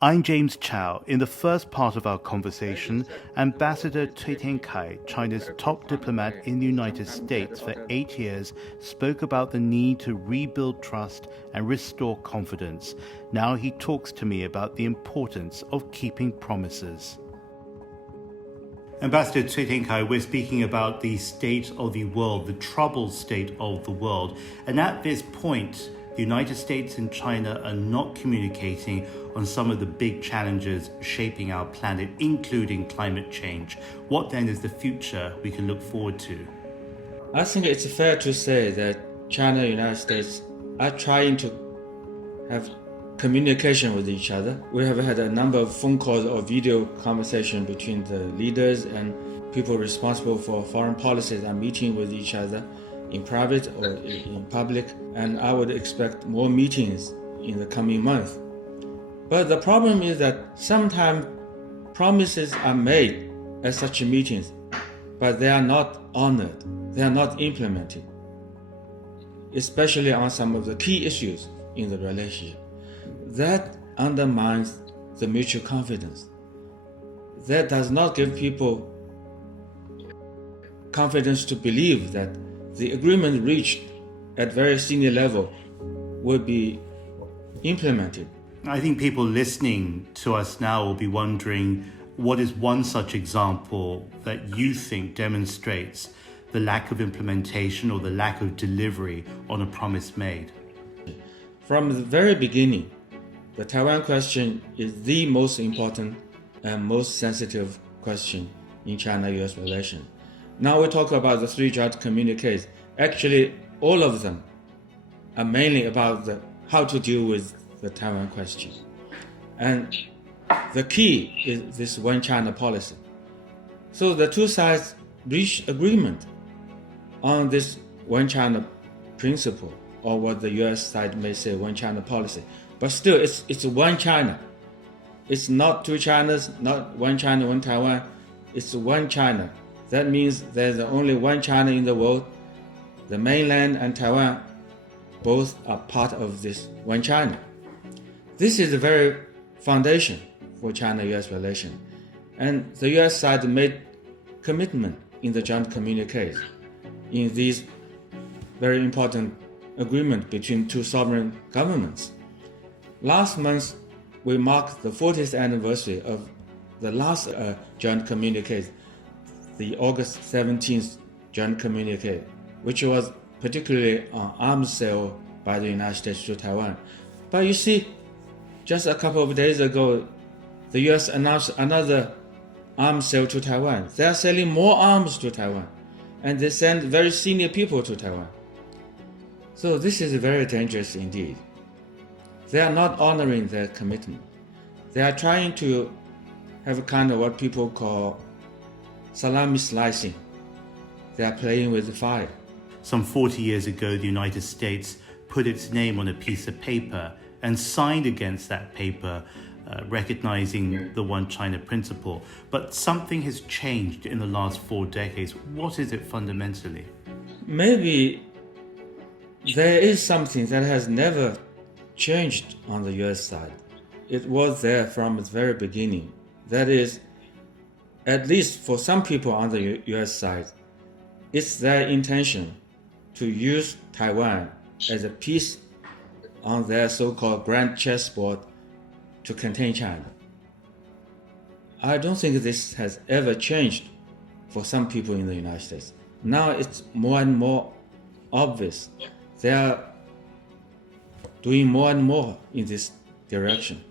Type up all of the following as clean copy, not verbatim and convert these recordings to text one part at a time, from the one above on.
I'm James Chau. In the first part of our conversation, Ambassador Cui Tiankai, China's top diplomat in the United States for 8 years, spoke about the need to rebuild trust and restore confidence. Now he talks to me about the importance of keeping promises. Ambassador Cui Tiankai, we're speaking about the state of the world, the troubled state of the world. And at this point, the United States and China are not communicating on some of the big challenges shaping our planet, including climate change. What then is the future we can look forward to? I think it's fair to say that China and the United States are trying to have communication with each other. We have had a number of phone calls or video conversation between the leaders, and people responsible for foreign policies are meeting with each other in private or in public, and I would expect more meetings in the coming month. But the problem is that sometimes promises are made at such meetings, but they are not honored, they are not implemented, especially on some of the key issues in the relationship. That undermines the mutual confidence. That does not give people confidence to believe that the agreement reached at very senior level will be implemented. I think people listening to us now will be wondering, what is one such example that you think demonstrates the lack of implementation or the lack of delivery on a promise made? From the very beginning, the Taiwan question is the most important and most sensitive question in China-US relations. Now we talk about the three joint communiques. Actually, all of them are mainly about how to deal with the Taiwan question. And the key is this one China policy. So the two sides reached agreement on this one China principle, or what the US side may say one China policy. But still, it's one China. It's not two Chinas, not one China, one Taiwan. It's one China. That means there's only one China in the world. The mainland and Taiwan both are part of this one China. This is the very foundation for China-US relations. And the US side made commitment in the joint communiques in these very important agreement between two sovereign governments. Last month, we marked the 40th anniversary of the last joint communique, the August 17th joint communique, which was particularly on arms sale by the United States to Taiwan. But you see, just a couple of days ago, the US announced another arms sale to Taiwan. They are selling more arms to Taiwan, and they send very senior people to Taiwan. So this is very dangerous indeed. They are not honoring their commitment. They are trying to have a kind of what people call salami slicing. They are playing with the fire. Some 40 years ago, the United States put its name on a piece of paper and signed against that paper, recognizing the one China principle. But something has changed in the last 4 decades. What is it fundamentally? Maybe there is something that has never changed on the US side. It was there from its very beginning. That is, at least for some people on the US side, it's their intention to use Taiwan as a piece on their so-called grand chessboard to contain China. I don't think this has ever changed for some people in the United States. Now it's more and more obvious. They are doing more and more in this direction.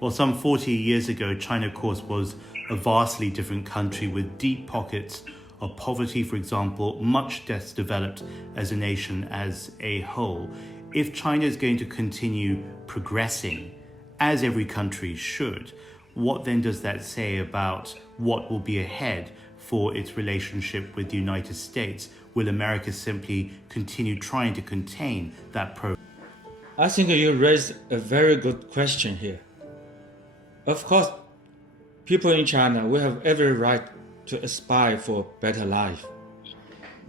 Well, some 40 years ago, China, of course, was a vastly different country with deep pockets of poverty, for example, much less developed as a nation as a whole. If China is going to continue progressing, as every country should, what then does that say about what will be ahead for its relationship with the United States? Will America simply continue trying to contain that progress? I think you raised a very good question here. Of course, people in China, we have every right to aspire for better life.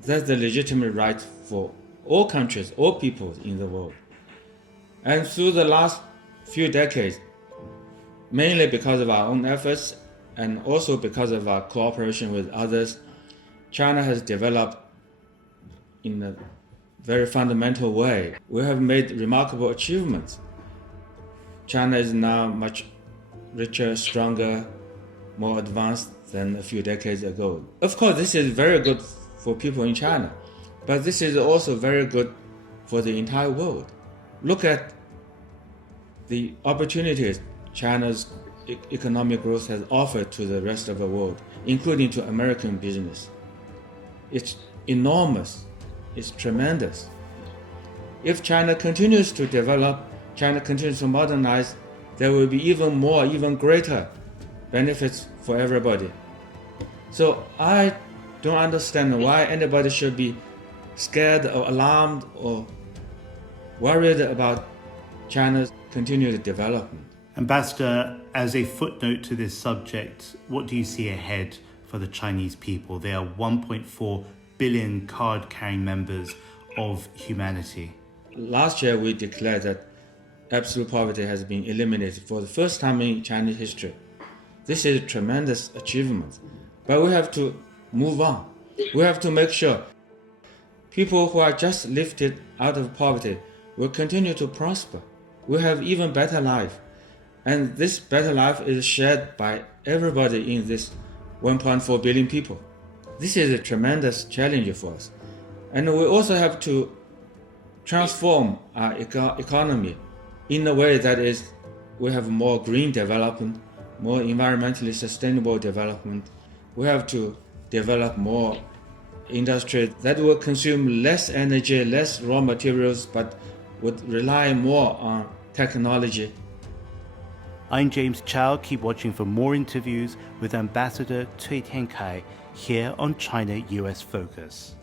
That's the legitimate right for all countries, all peoples in the world. And through the last few decades, mainly because of our own efforts and also because of our cooperation with others, China has developed in a very fundamental way. We have made remarkable achievements. China is now much richer, stronger, more advanced than a few decades ago. Of course, this is very good for people in China, but this is also very good for the entire world. Look at the opportunities China's economic growth has offered to the rest of the world, including to American business. It's enormous. It's tremendous. If China continues to develop, China continues to modernize, there will be even more, even greater benefits for everybody. So I don't understand why anybody should be scared or alarmed or worried about China's continued development. Ambassador, as a footnote to this subject, what do you see ahead for the Chinese people? They are 1.4 billion card-carrying members of humanity. Last year, we declared that absolute poverty has been eliminated for the first time in Chinese history. This is a tremendous achievement, but we have to move on. We have to make sure people who are just lifted out of poverty will continue to prosper. We have even better life, and this better life is shared by everybody in this 1.4 billion people. This is a tremendous challenge for us, and we also have to transform our economy in a way that is, we have more green development, more environmentally sustainable development. We have to develop more industry that will consume less energy, less raw materials, but would rely more on technology. I'm James Chau. Keep watching for more interviews with Ambassador Cui Tiankai here on China-US Focus.